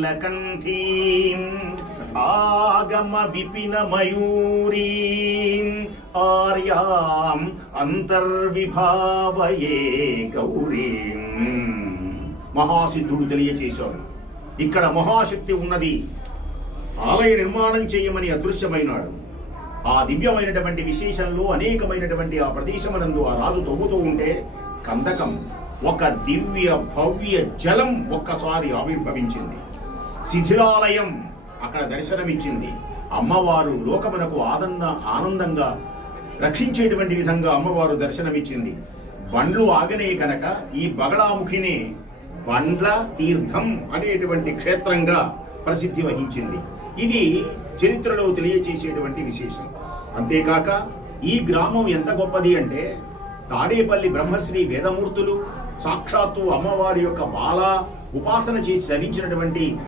నీలకంఠీం ఆగమ విపిన మయూరీం ఆర్యాం అంతర్విభావయే గౌరీం. మహాసిద్ధుడు తెలియచేశాడు, ఇక్కడ మహాశక్తి ఉన్నది, ఆలయ నిర్మాణం చేయమని అదృశ్యమైనాడు. ఆ దివ్యమైనటువంటి విశేషంలో అనేకమైనటువంటి ఆ ప్రదేశమునందు ఆ రాజు తవ్వుతూ ఉంటే కందకం, ఒక దివ్య భవ్య జలం ఒక్కసారి ఆవిర్భవించింది. శిథిలాలయం అక్కడ దర్శనమిచ్చింది. అమ్మవారు లోకమునకు ఆనందంగా రక్షించేటువంటి విధంగా అమ్మవారు దర్శనమిచ్చింది. బండ్లు ఆగనే కనుక ఈ బగళాముఖినే బండ్ల తీర్థం అనేటువంటి క్షేత్రంగా ప్రసిద్ధి వహించింది. ఇది చరిత్రలో తెలియచేసేటువంటి విశేషం. అంతేకాక ఈ గ్రామం ఎంత గొప్పది అంటే, తాడేపల్లి బ్రహ్మశ్రీ వేదమూర్తులు సాక్షాత్తు అమ్మవారి యొక్క బాల ఉపాసన చేసి ధరించినటువంటి